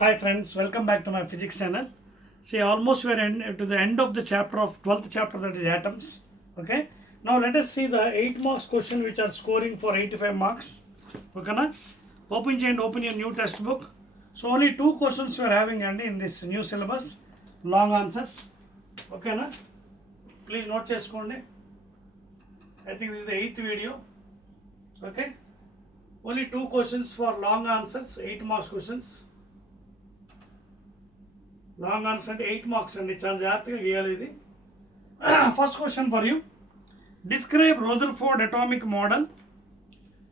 Hi friends, welcome back to my physics channel. See, almost we are to the end of the chapter of 12th chapter, that is atoms. Okay. Now let us see the 8 marks question which are scoring for 85 marks. Okay na? Open your new textbook. So only 2 questions we are having in this new syllabus. Long answers. Okay na? Please note cheskondi. I think this is the 8th video. Okay. Only 2 questions for long answers, 8 marks questions. Long answer and 8 marks and it's all the first question for you. Describe Rutherford atomic model.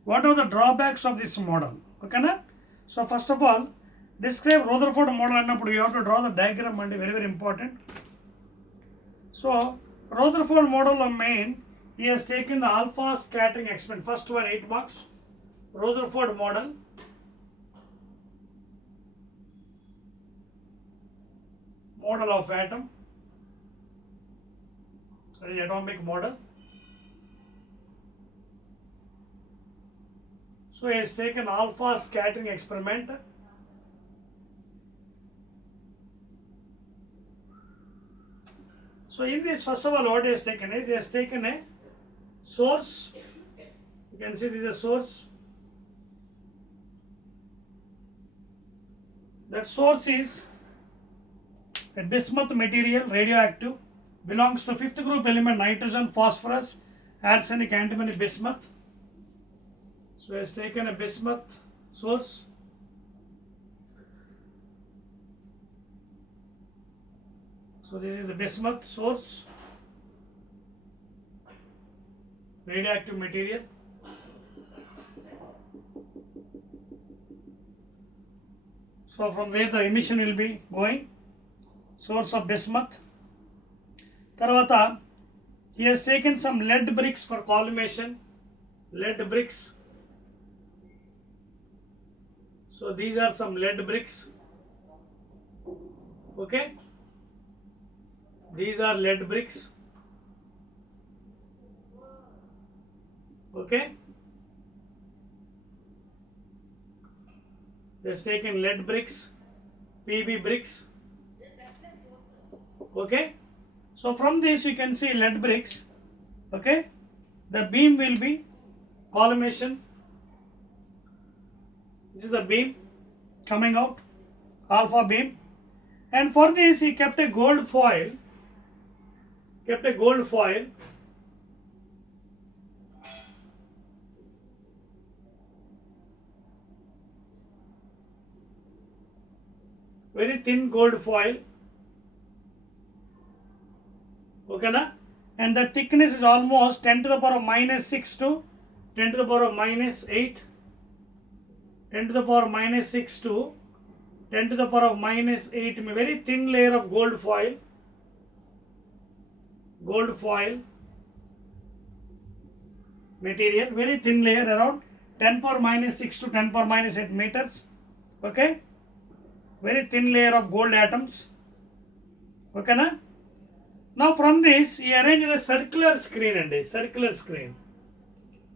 What are the drawbacks of this model? Okay na? So first of all, describe Rutherford model and you have to draw the diagram and very important. So Rutherford model of main, he has taken the alpha scattering experiment. First one 8 marks. Rutherford model. Model of atom, that is atomic model. So he has taken alpha scattering experiment. So in this, first of all, what he has taken is, he has taken a source. You can see this is a source. That source is a bismuth material, radioactive, belongs to 5th group element nitrogen, phosphorus, arsenic, antimony, bismuth. So he has taken a bismuth source. So this is the bismuth source, radioactive material. So from where the emission will be going, source of bismuth. Tarvata, he has taken some lead bricks for collimation. Lead bricks. So these are some lead bricks. Okay. These are lead bricks. Okay. He has taken lead bricks, PB bricks. Okay, so from this we can see lead bricks. Okay, the beam will be collimation. This is the beam coming out, alpha beam, and for this he kept a gold foil. Very thin gold foil. Okay na? And the thickness is almost 10 to the power of minus 6 to 10 to the power of minus 8, 10 to the power of minus 6 to 10 to the power of minus 8. Very thin layer of gold foil material, very thin layer, around 10 power minus 6 to 10 power minus 8 meters. Okay, very thin layer of gold atoms. Okay na? Now from this he arranged a circular screen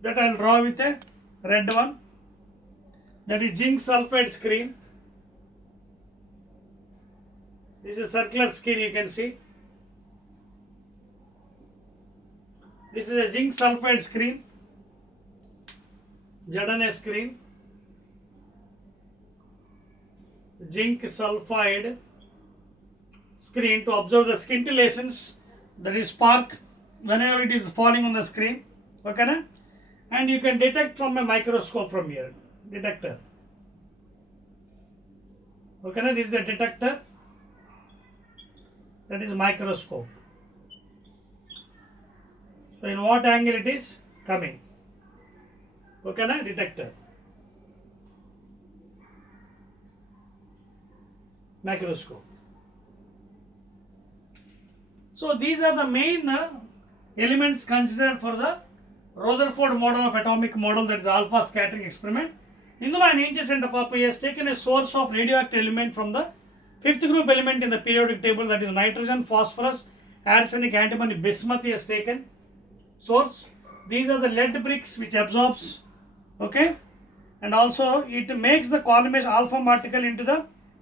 that I will draw with a red one. That is zinc sulfide screen. This is a circular screen, you can see. This is a zinc sulfide screen. ZNA screen. Zinc sulfide screen to observe the scintillations, that is spark, whenever it is falling on the screen. Okay na? And you can detect from a microscope from here, detector. Okay na? This is the detector, that is microscope. So in what angle it is coming. Okay na? Detector, microscope. So these are the main elements considered for the Rutherford model of atomic model, that is alpha scattering experiment. Indulo ఆయన ఏం చేశాడంటే పాప, he has taken a source of radioactive element from the 5th group element in the periodic table, that is nitrogen, phosphorus, arsenic, antimony, bismuth. He has taken source. These are the lead bricks which absorbs. Okay, and also it makes the collimation alpha particle into the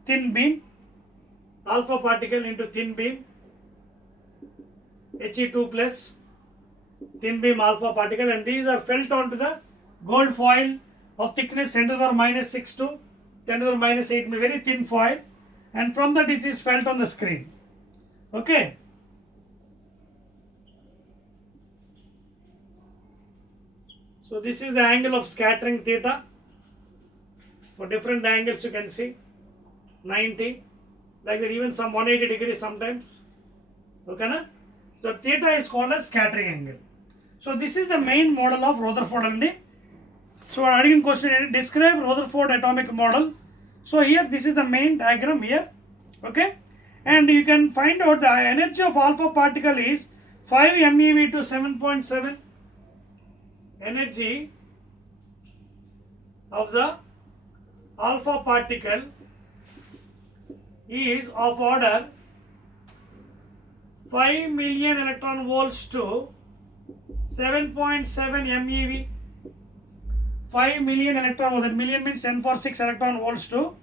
thin beam, alpha particle into thin beam, He2 plus thin beam alpha particle, and these are felt onto the gold foil of thickness 10 to the power minus 6 to 10 to the power minus 8, very thin foil, and from that it is felt on the screen. Okay. So this is the angle of scattering theta. For different angles you can see 90, like that, even some 180 degrees sometimes. Okay na? So theta is called as scattering angle. So this is the main model of Rutherford only. So our asking question, describe Rutherford atomic model. So here this is the main diagram here. Okay, and you can find out the energy of alpha particle is 5 MeV to 7.7. Energy of the alpha particle is of order 5 million electron volts to 7.7 MeV. 5 million electron volts, that million means 10 power 6 electron volts to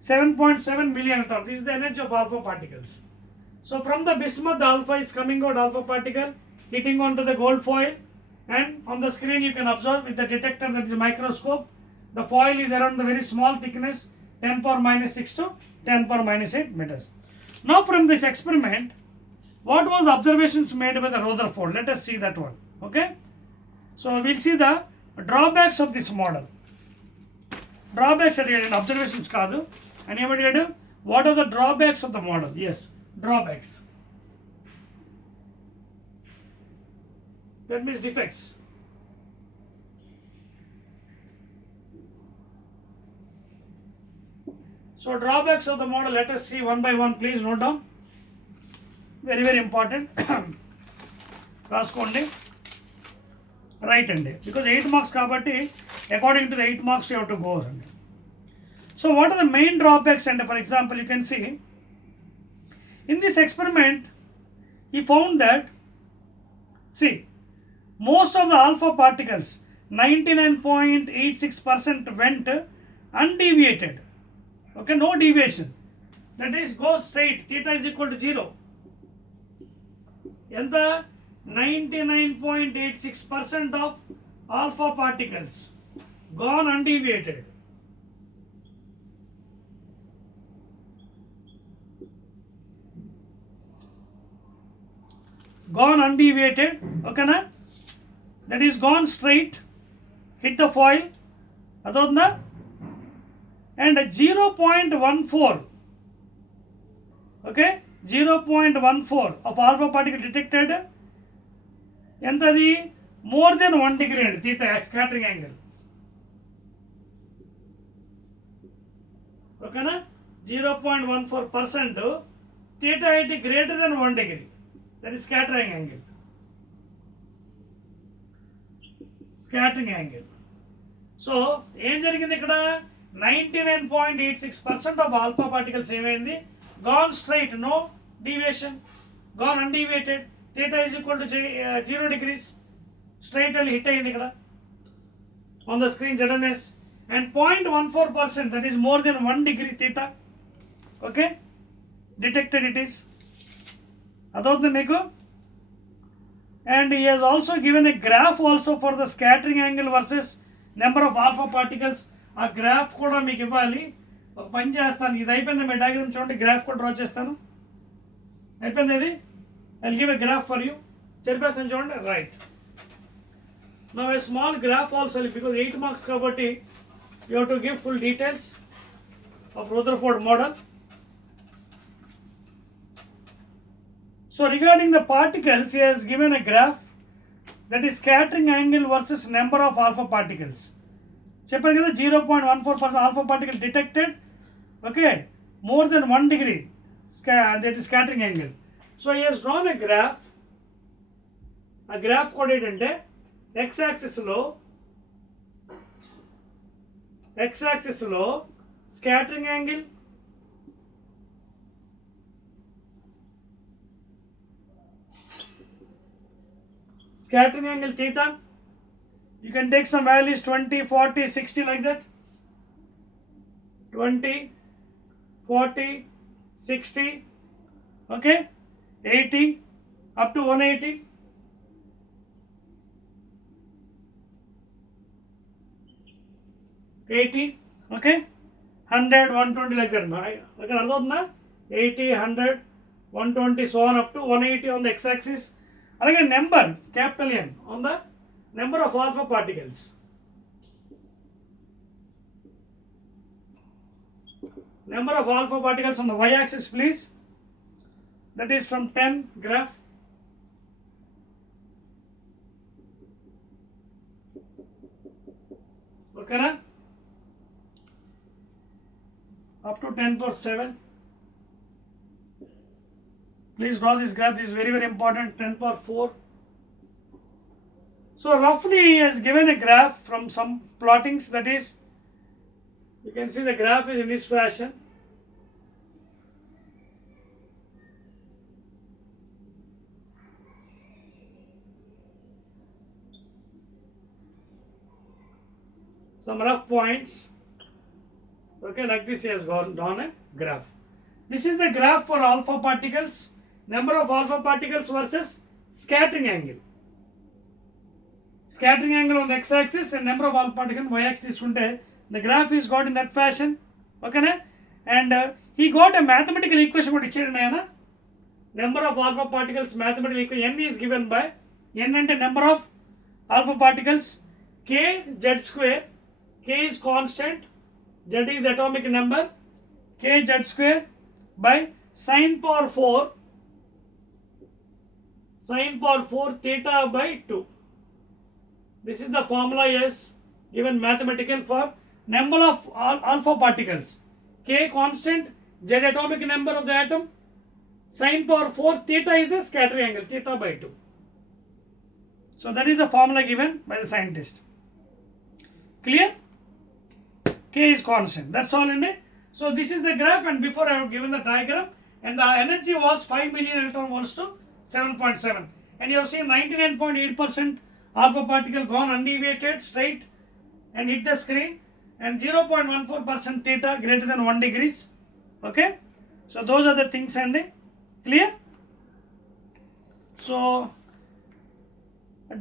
7.7 million electron. This is the energy of alpha particles. So from the bismuth, the alpha is coming out, alpha particle hitting onto the gold foil, and on the screen you can observe with the detector, that is a microscope, the foil is around the very small thickness 10 power minus 6 to 10 power minus 8 meters. Now from this experiment, what was the observations made by the Rutherford? Let us see that one. Okay, so we'll see the drawbacks of this model. Drawbacks are observations kaadu. Anybody what are the drawbacks of the model? Yes, drawbacks. That means defects. So drawbacks of the model, let us see one by one. Please note down. Very, very important. Raskondi. Right andi. Because 8 marks kabatti, according to the 8 marks you have to go. So what are the main drawbacks? And for example, you can see in this experiment, he found that, see, most of the alpha particles, 99.86% went undeviated. Okay, no deviation. That is, go straight. Theta is equal to 0. And the 99.86% of alpha particles gone undeviated. Gone undeviated. Okay na? That is gone straight, hit the foil, adodna, and 0.14, okay, 0.14 of alpha particle detected, and the more than 1 degree and theta scattering angle. Okay na? 0.14% theta it greater than 1 degree. That is scattering angle. Scattering angle. So, ఏం జరిగింది ఇక్కడ 99.86% of alpha particles ఏమైంది? Gone straight, no deviation, gone undeviated. Theta is equal to 0 degrees. Straight and hit అయింది ఇక్కడ on the screen ZNS. And 0.14%, that is more than 1 degree theta. Okay, detected it is. అదవుతుంది మీకు. And he has also given a graph also for the scattering angle versus number of alpha particles. ఆ గ్రాఫ్ కూడా మీకు ఇవ్వాలి. ఒక పని చేస్తాను, ఇది అయిపోయింది. మీ డయాగ్రామ్ చూడండి, గ్రాఫ్ కూడా డ్రా చేస్తాను. అయిపోయింది ఇది. I'll give a graph for you. చెరిపేస్తాను చూడండి. Right. Now a small graph also, because 8 marks కాబట్టి you have to give full details of Rutherford model. So regarding the particles, he has given a graph, that is scattering angle versus number of alpha particles. చెప్పాను కదా, 0.14% alpha particle detected, okay, more than 1 degree, that is scattering angle. So he has drawn a graph. A graph కూడా ఏంటంటే x axis లో scattering angle, scattering angle theta, you can take some values 20, 40, 60 like that. 20, 40, 60, okay, 80, up to 180. Okay, 100, 120 like that. Okay, another 80, 100, 120, so on up to 180 on the x-axis. And again, number, capital N, on the number of alpha particles. Number of alpha particles on the y-axis, please. That is from 10 graph. Okay, na? Up to 10 power 7. Please draw this graph. This is very, very important. 10 power 4. So roughly he has given a graph from some plottings, that is, you can see the graph is in this fashion. Some rough points. Okay, like this he has gone down a graph. This is the graph for alpha particles, number of alpha particles versus scattering angle. Scattering angle on the x-axis and number of alpha particles on y-axis. The graph is got in that fashion. Okay, na? And he got a mathematical equation. Number of alpha particles mathematical equation. N is given by N and number of alpha particles k z square. K is constant, Z is the atomic number, k z square by sine power 4 theta by 2. This is the formula is given mathematical for number of alpha particles. K constant, Z atomic number of the atom, sine power 4 theta is the scattering angle, theta by 2. So that is the formula given by the scientist. Clear? K is constant. That's all in it. So this is the graph, and before I have given the diagram, and the energy was 5 million electron volts to 7.7. And you have seen 99.8% alpha particle gone undeviated straight and hit the screen, and 0.14% theta greater than 1 degrees. Okay. So those are the things, and clear. So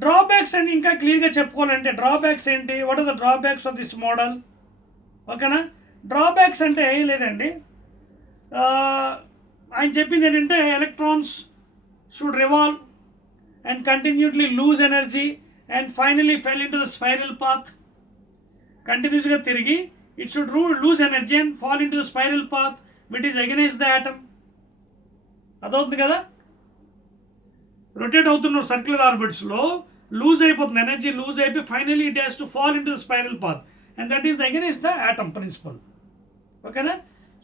drawbacks and ఇంకా క్లియర్గా చెప్పుకోవాలంటే drawbacks ఏంటి, what are the drawbacks of this model. ఓకేనా. Drawbacks అంటే ఏం లేదండి, ఆయన చెప్పింది ఏంటంటే electrons should revolve and continuously lose energy and finally fell into the spiral path. కంటిన్యూస్గా తిరిగి it should lose energy and fall into the spiral path which is against the atom. అదవుతుంది కదా, rotate అవుతున్న circular ఆర్బిట్స్లో lose అయిపోతుంది, energy lose అయిపోయి finally it has to fall into the spiral path and that is the against the atom principle. ఓకేనా.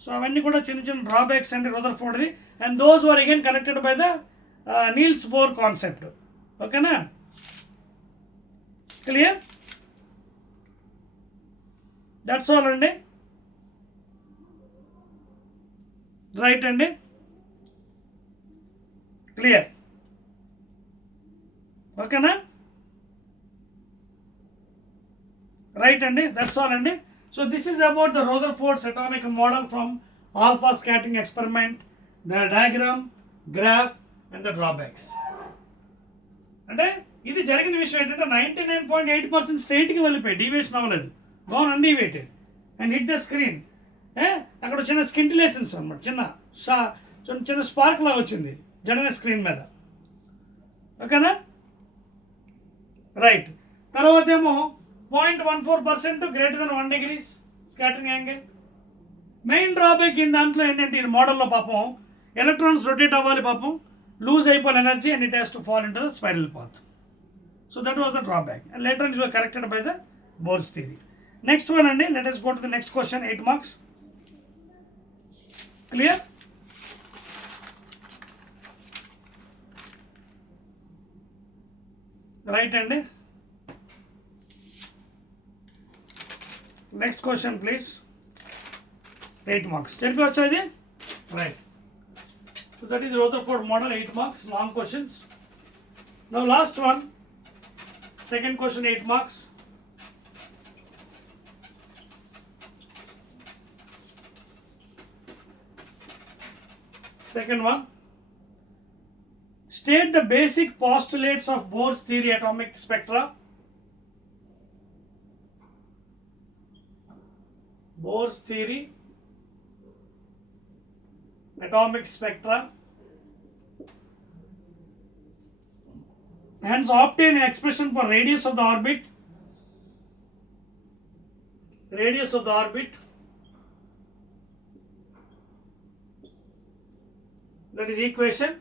So అవన్నీ కూడా చిన్న చిన్న డ్రాబ్యాక్స్ అండి రదర్ఫోర్డ్ది, and those were again connected by the Niels Bohr concept. ఓకేనా. Clear. That's all అండి. Right అండి. క్లియర్. ఓకేనా. రైట్ అండి. దట్స్ ఆల్ అండి. So this is about the Rutherford's atomic model from alpha scattering experiment, the diagram, graph and the drawbacks. అంటే ఇది జరిగిన విషయం ఏంటంటే 99.8% స్ట్రైట్కి వెళ్ళిపోయి డీవియేషన్ అవ్వలేదు, gone undeviated and hit the screen. అక్కడ చిన్న స్కింటిలేషన్స్ అనమాట, చిన్న స్పార్క్ లాగా వచ్చింది జనరల్ స్క్రీన్ మీద. ఓకేనా. రైట్. తర్వాత ఏమో 0.14% greater than 1 degrees scattering angle. Main drawback in దాంట్లో ఏంటంటే ఈ మోడల్లో పాపం ఎలక్ట్రాన్స్ రొటేట్ అవ్వాలి, పాపం లూజ్ అయిపోవాలి energy and it has to fall into the spiral path. So that was the drawback and later it was corrected by the Bohr's theory. Next one అండి, let us go to the next question, 8 marks. Clear? Right అండి. Next question please. 8 marks. చెప్పవచ్చా ఇది? Right. So that is Rutherford model, 8 marks, long questions. Now last one, second question, 8 marks. Second one, state the basic postulates of Bohr's theory atomic spectra. Bohr's theory atomic spectra. Hence obtain an expression for radius of the orbit. Radius of the orbit, that is equation,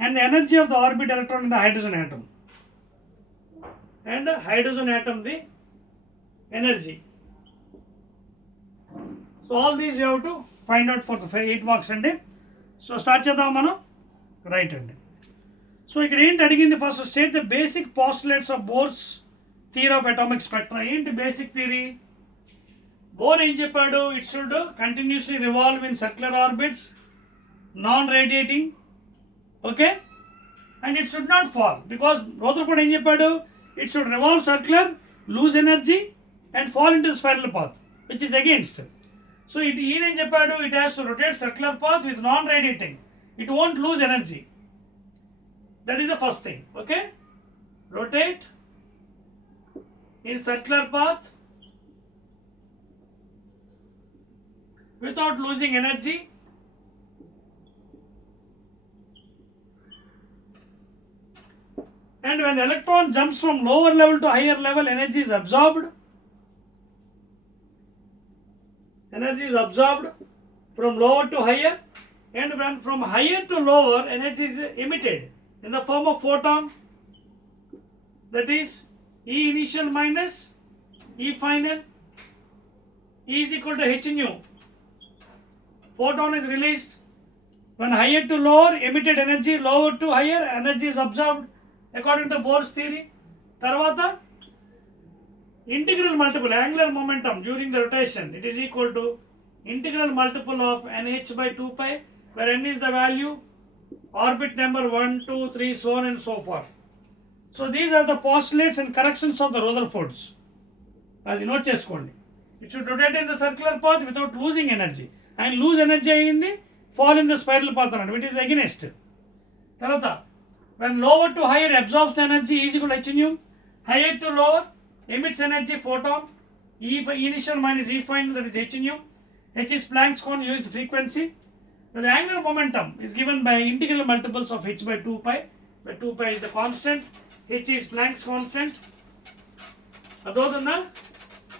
and the energy of the orbit electron in the hydrogen atom, and hydrogen atom the energy. So all these you have to find out for the 8 marks అండి. So start చేద్దాం మనం. Right అండి. So ఇక్కడ ఏంటి అడిగింది, first state the basic postulates of Bohr's theory of atomic spectra. ఏంటి basic theory? Bohr ఏం చెప్పాడు? It should continuously revolve in circular orbits, non radiating, okay, and it should not fall. Because Rutherford ఏం చెప్పాడు? It should revolve circular, lose energy and fall into spiral path which is against. So ఈయన ఏం చెప్పాడు? It has to rotate circular path with non radiating. It won't lose energy. That is the first thing. Okay, rotate in circular path without losing energy, and when the electron jumps from lower level to higher level, energy is absorbed. Energy is absorbed from lower to higher, and when from higher to lower, energy is emitted in the form of photon, that is E initial minus E final. E is equal to h nu. Photon is released when higher to lower, emitted energy, lower to higher, energy is absorbed according to Bohr's theory. Tarvata, integral multiple angular momentum during the rotation, it is equal to integral multiple of nh by 2 pi, where n is the value, orbit number 1, 2, 3, so on and so forth. So these are the postulates and corrections of the Rutherfords. Adi note cheskondi. It should rotate in the circular path without losing energy. And lose energy అయ్యింది, fall in the spiral path అన్నట్టు, which is against. తర్వాత when lower to higher absorbs the energy is equal to h nu, higher to lower emits energy photon, E initial minus E final, that is h nu. H is Planck's used frequency. The angular momentum is given by integral multiples of h by 2 pi, where 2 pi is the constant, h is Planck's constant. అదవుతుందా?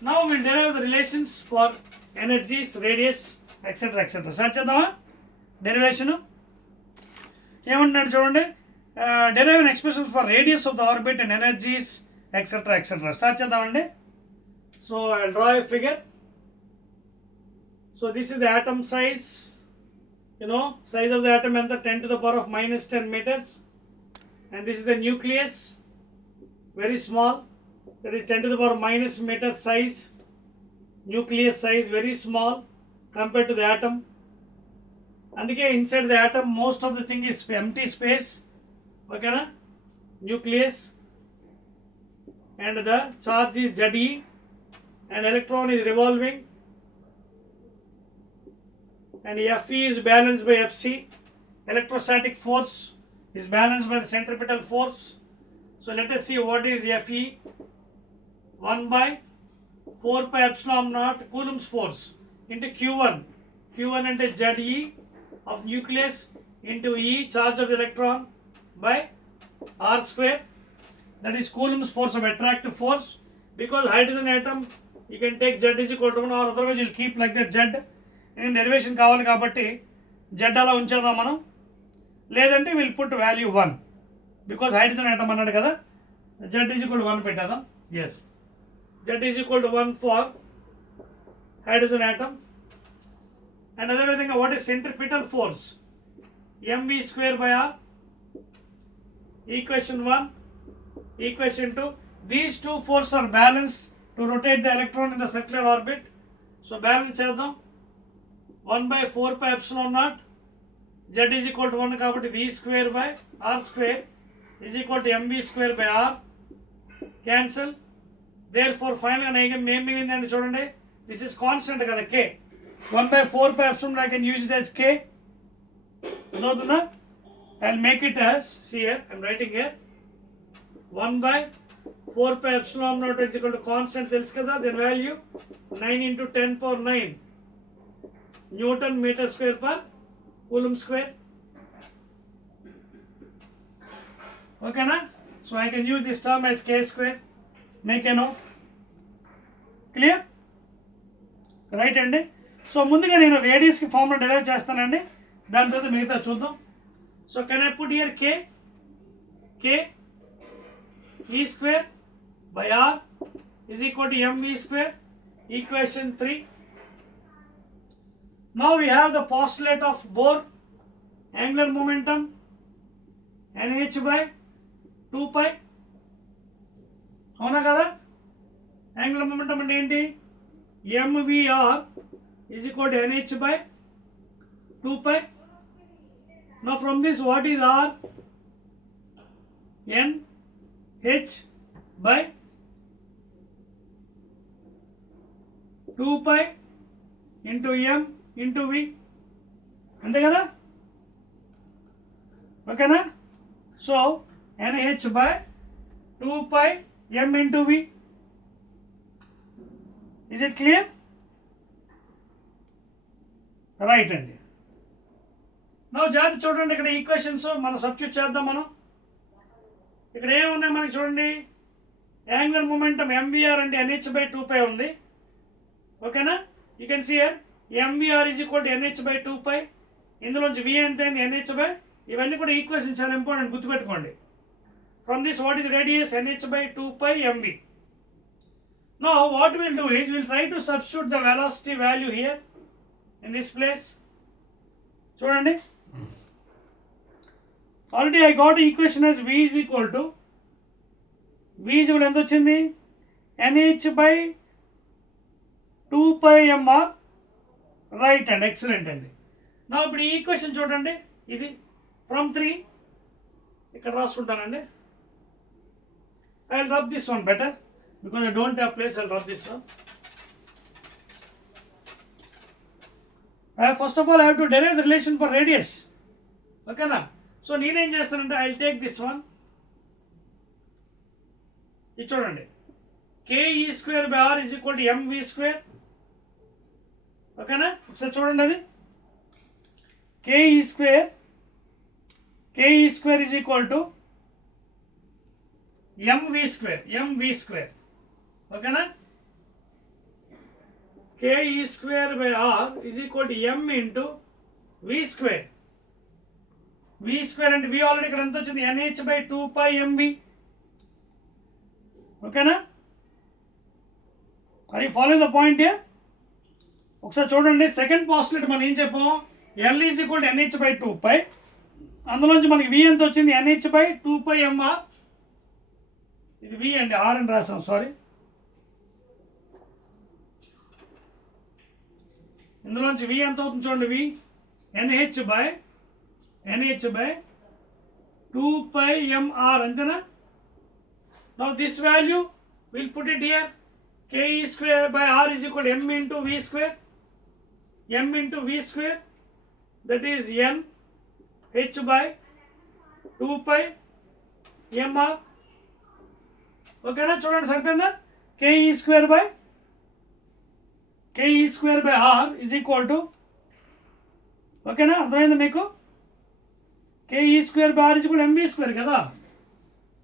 Now we will derive the relations for energies, radius, et cetera et cetera. Start చేద్దామా? Derivation ఏమంటున్నాడు చూడండి. Derive an expression for radius of the orbit and energies et cetera et cetera. Start చేద్దామండి. So I draw a figure. So this is the atom size. Size of the atom ఎంత? 10 to the power of minus 10 meters. And this is the nucleus, very small, that is 10 to the power minus meter size. Nucleus size very small compared to the atom. అందుకే inside the atom most of the thing is empty space. ఓకేనా? Nucleus, and the charge is Ze, and electron is revolving, and Fe is balanced by Fc. Electrostatic force is balanced by the centripetal force. So let us see what is Fe. 1 by 4 pi epsilon naught Coulomb's force into Q1. Q1 అంటే Ze of nucleus into E, charge of the electron, by R square. That is Coulomb's force of attractive force. Because hydrogen atom, you can take Z is equal to 1, or otherwise you will keep like that Z. And derivation కావాలి కాబట్టి Z అలా ఉంచేద్దాం మనం. లేదంటే we'll put value 1. Because hydrogen atom అన్నాడు కదా, Z is equal to 1 పెట్టేద్దాం. Yes, Z is equal to 1 for hydrogen atom. And other way, what is centripetal force? mv square by r. Equation 1, equation 2. These two forces are balanced to rotate the electron in the circular orbit. So balance చేద్దాం. 1 by 4 pi epsilon naught. Z is equal to 1 కాబట్టి v square by r square is equal to mv square by r. Cancel. Therefore final గా ఏం మిగిలిందంటే చూడండి, this is constant కదా k. 1 by 4 pi epsilon I can use it as k. అర్థమవుతుందా? I'll make it as, see here, I'm writing here 1 by 4 pi epsilon naught is equal to constant తెలుసు కదా, then value 9 into 10 power 9 Newton meter square per Coulomb square. Okay na? So I can use this term as k square. Make a note. Clear? Right అండి. సో ముందుగా నేను రేడియస్కి formula derive చేస్తానండి, దాని తర్వాత మిగతా చూద్దాం. So can I put here k e square by r is equal to mv square, equation 3. Now we have the postulate of Bohr, angular momentum nh by 2 pi. అవునా కదా? యాంగులర్ మొమెంటం అంటే ఏంటి? mvr is equal to nh by 2 pi. Now from this, what is r? nh by 2 pi into m into v. అంతే కదా? ఓకేనా? So nh by 2 pi m into v. Is it clear? Right అండి. నా జాగ్రత్త చూడండి, ఇక్కడ ఈక్వేషన్స్ మనం సబ్స్టిట్యూట్ చేద్దాం. మనం ఇక్కడ ఏమున్నాయి మనకి చూడండి, యాంగులర్ మొమెంటం mvr అంటే nh by 2 pi ఉంది. ఓకేనా? You can see here mvr is equal to nh by 2 pi. ఇందులోంచి v ఎంత అయింది? nh by, ఇవన్నీ కూడా ఈక్వేషన్ చాలా ఇంపార్టెంట్, గుర్తుపెట్టుకోండి. From this what is radius? nh by 2 pi mv. Now what we'll do is we'll try to substitute the velocity value here in this place. చూడండి, already I got equation as v is equal to, v is equal ఎంత వచ్చింది? nh by 2 pi mr. Right అండి, ఎక్సలెంట్ అండి. నా ఇప్పుడు ఈ ఈక్వేషన్ చూడండి, ఇది ఫ్రమ్ 3 ఇక్కడ రాసుకుంటానండి. I'll rub this one better because I don't have place. I'll rub this one. First of all, I have to derive the relation for radius. Okay na? So నేనేం చేస్తానంటే I'll take this one. ఇది చూడండి, k e square by r is equal to mv square. ఓకేనా? ఒకసారి చూడండి, అది k e square is equal to mv square. ఓకేనా? k e square by r is equal to m into v square. v square అంటే v already ఇక్కడ ఎంత వచ్చింది? nh by 2 pi mv. ఓకేనా? Are you following the point here? ఒకసారి చూడండి, second postulate మనం ఏం చెప్పాం? l is equal to nh by 2 pi. అందులోంచి మనకి v ఎంత వచ్చింది? nh by 2 pi mr. ఇది v అండి, r అని రాసాం, సారీ. ఇందులోంచి v ఎంత అవుతుంది చూడండి, v nh by 2 pi mr, అంతేనా? Now this value we'll put it here. k e square by r is equal to m into v square. m into v square, that is n h by 2 pi mr. ఓకేనా? చూడండి, సరిపోయిందా? k e square by r is equal to, ఓకేనా? అర్థమైందా మీకు? k e square by r is equal to mv square కదా.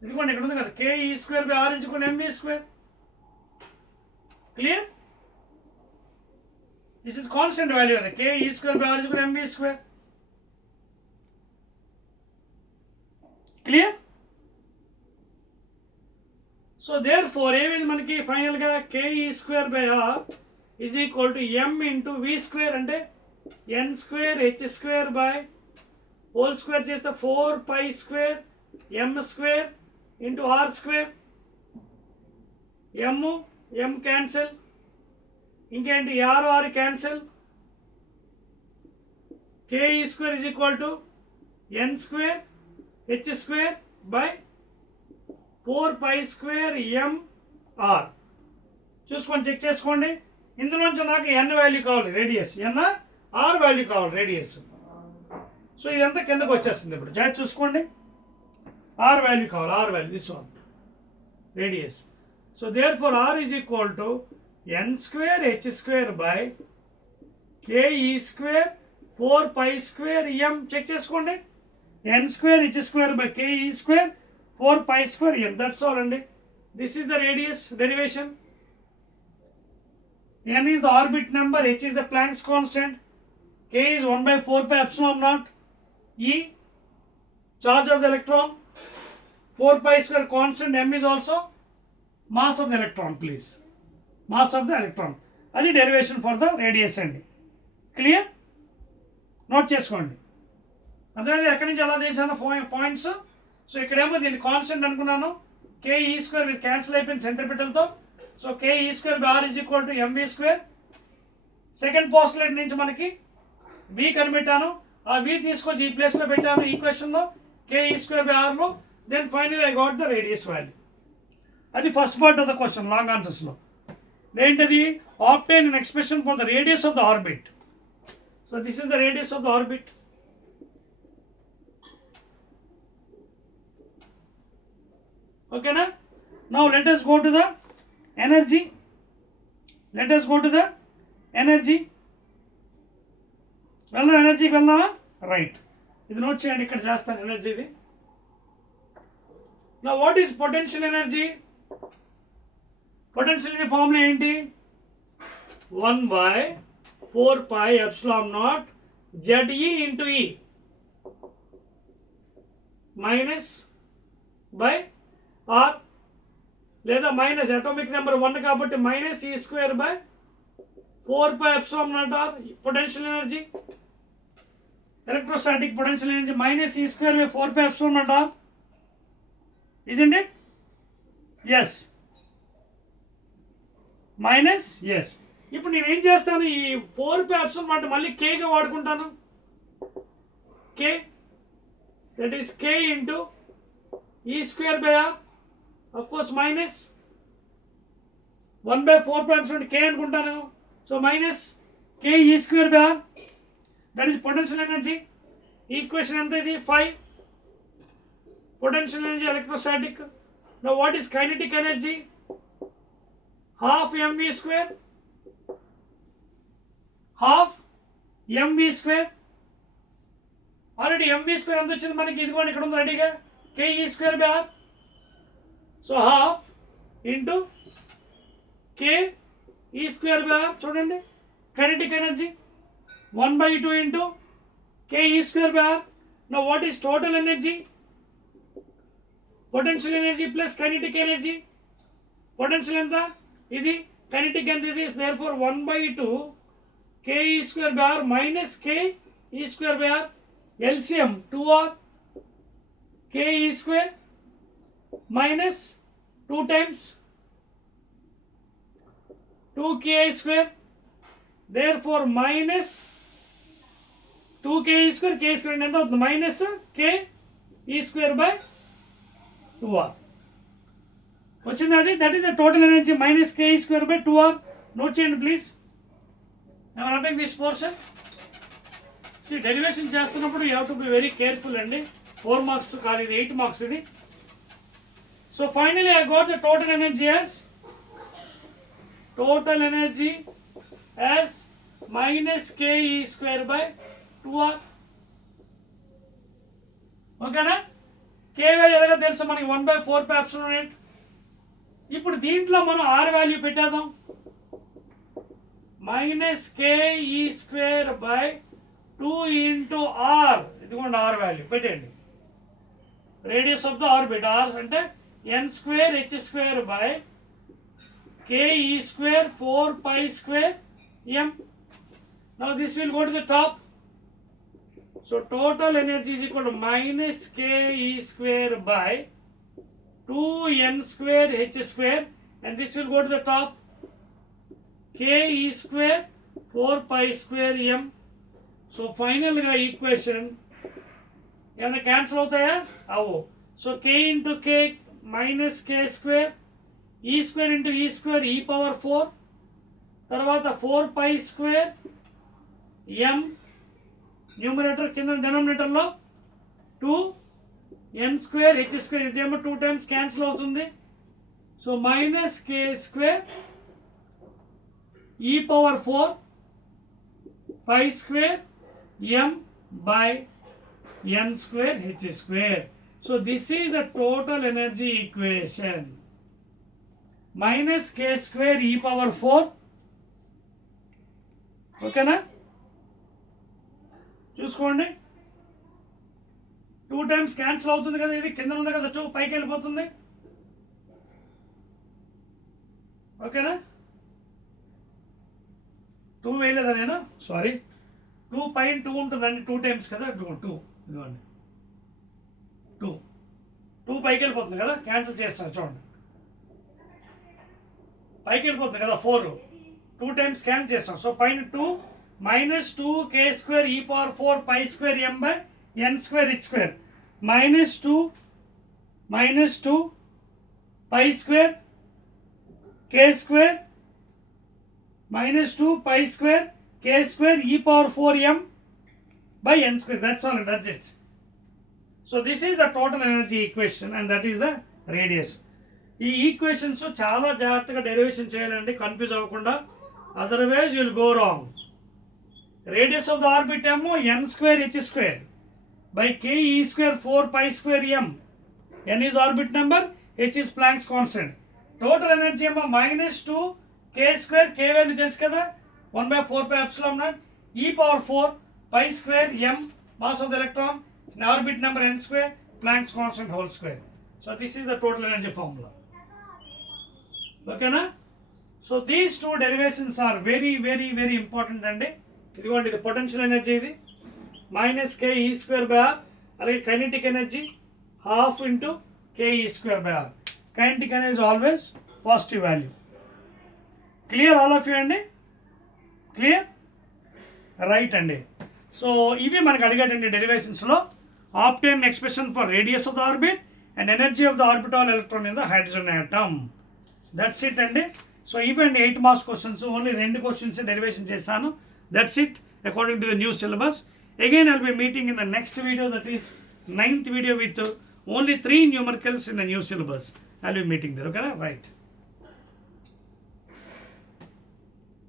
ఇదిగోండి ఇక్కడ ఉంది కదా, k e square by r is equal to mv square. Clear? This is constant value కదా, k e square by r is equal to mv square. Clear? So therefore ఏమైంది మనకి ఫైనల్గా? k e square by r is equal to m into v square, అంటే n square h square by whole square చేస్తే 4 pi square m square into r square. m cancel, ఇంకేంటి r cancel. k e square is equal to n square h square by 4 pi square m r. చూసుకొని check చేసుకోండి. ఇందులోంచి నాకు n value కావాలి, radius n r value కావాలి, radius. So ఇదంతా కిందకు వచ్చేస్తుంది. ఇప్పుడు జాగ్రత్త చూసుకోండి, ఆర్ వాల్యూ కావాలి, r value this one radius. So therefore r is equal to n square h square by k e square 4π² check చేసుకోండి. N square h square by k e square 4π², that's all అండి. This is the radius derivation. n is the orbit number, h is the Planck's constant, k is 1/4πε0 e charge of the electron, 4π² constant, m is also mass of the electron, please, mass of the electron. అది derivation for the radius అండి. Clear? Note చేసుకోండి. అర్థమైంది ఎక్కడి నుంచి ఎలా చేశాను points. So ఇక్కడేమో దీన్ని కాన్స్టెంట్ అనుకున్నాను, ke² విత్ క్యాన్సిల్ అయిపోయింది సెంట్రిపిటల్తో. So ke² by r is equal to mv². Second postulate నుంచి మనకి v కనిపెట్టాను, ఆ v తీసుకొచ్చి ఈ ప్లేస్లో పెట్టాను ఈక్వేషన్లో ke² బై rలో. Then final I got the radius value. అది first part of the question long ఆన్సర్స్లో. ఏంటది? Obtain an expression for the radius of the orbit. So this is the radius of the orbit. Okay na? Now let us go to the energy. Let us go to the energy. వెళ్దాం, ఎనర్జీకి వెళ్దామా? రైట్, ఇది నోట్ చేయండి, ఇక్కడ చేస్తాను ఎనర్జీది. Now what is potential energy? Potential energy formula ఏంటి? 1/4πε0 ZE into E minus by r, లేదా మైనస్ అటామిక్ నెంబర్ 1 కాబట్టి minus E² by 4πε0 r potential energy. Electrostatic potential energy minus E² by 4πε0 r, isn't it? Yes, minus s. ఇప్పుడు నేను ఏం చేస్తాను, ఈ 4πε0 మళ్ళీ కేగా వాడుకుంటాను. K that is k into E² by r, of course minus 1/4πε0 k అనుకుంటాను. So minus K E² by R, that is potential energy. Equation ఎంత ఇది? 5. Potential energy electrostatic. Now what is kinetic energy? Half mv², half mv². Already mv² ఎంత వచ్చింది మనకి? ఇదిగోండి ఇక్కడ ఉంది రెడీగా, ke² by r. So half into ke² by r. చూడండి kinetic energy 1/2 into ke² by r. Now what is total energy? Potential energy plus kinetic energy. Potential ఎంత? ఇది. కైనెటిక్ ఎంత? ఇది. Therefore 1/2 ke² by r minus ke² by r. LCM 2r ke² minus 2 times 2ke². Therefore minus 2ke² ke² ఎంత అవుతుంది? Minus ke² by 2r వచ్చింది. అది that is the total energy minus ke² by 2r. Note చేయండి please. I'm running this portion. See derivation చేస్తున్నప్పుడు you have to be very careful అండి. 4 marks కాదు, ఇది 8 marks ఇది. So finally I got the total energy as minus ke² by 2r. ఓకేనా? కే వాల్యూ ఎలాగో తెలుసు మనకి 1/4πε0. ఇప్పుడు దీంట్లో మనం ఆర్ వాల్యూ పెట్టేద్దాం. Minus ke² by 2 into R. ఇదిగోండి ఆర్ వాల్యూ పెట్టండి. Radius of the orbit R అంటే n² h² బై ke² 4π²m. Now this will go to the top. So total energy is equal to minus ke² by 2n² h², and this will go to the top. ke² 4π²m. So final equation ఏమైనా క్యాన్సిల్ అవుతాయా? అవు. So k into k minus k², e² into e² e⁴, తర్వాత 4π²m numerator కింద డినామినేటర్లో 2n² h², ఇదేమో 2 times cancel అవుతుంది. So -k² e⁴ π² m by n² h². So this is the total energy equation. -k² e⁴. ఓకేనా, చూసుకోండి 2 times cancel అవుతుంది కదా, ఇది కింద ఉంది కదా 2 పైకి వెళ్ళిపోతుంది. ఓకేనా, 2 వేయలేదా నేను, సారీ 2 పైన 2 ఉంటుందండి, 2 times కదా, 2 ఇదిగోండి 2 పైకి వెళ్ళిపోతుంది కదా, క్యాన్సిల్ చేస్తాను చూడండి, పైకి వెళ్ళిపోతుంది కదా 4, 2 times క్యాన్సిల్ చేస్తాం. సో పైన 2 -2k² e⁴ π² m by n² h², -2 π² k² -2 π² k² e⁴ m by n². That's all, that's it. So this is the total energy equation and that is the radius. ఈ ఈక్వేషన్స్ చాలా జాగ్రత్తగా డెరివేషన్ చేయాలండి, కన్ఫ్యూజ్ అవ్వకుండా, otherwise you will go wrong. Radius of the orbit ఏమో n² h² by k e² 4 π² m. n is orbit number, h is Planck's constant. Total energy ఏమో -2 k² k value తెలుసు కదా, 1/4πε0 e⁴ π² m mass of the electron, orbit number n², Planck's constant whole square. So this is the total energy formula. ఓకేనా, so these 2 derivations are very very very important అండి. ఇదిగోండి, ఇది potential energy, ఇది -k e²/r, అలాగే kinetic energy 12 k e²/r. Kinetic energy always positive value. Clear all of you అండి, clear right అండి. So ఇవి మనకు అడిగేటండి డెరివేషన్స్లో. Obtain expression for radius of the orbit and energy of the orbital electron in the hydrogen atom. That's it అండి. So ఇవండి 8 marks questions, only 2 questions derivation చేశాను. That's it according to the new syllabus. Again I'll be meeting in the next video, that is 9th video, with only 3 numericals in the new syllabus. I'll be meeting there. Okay, right.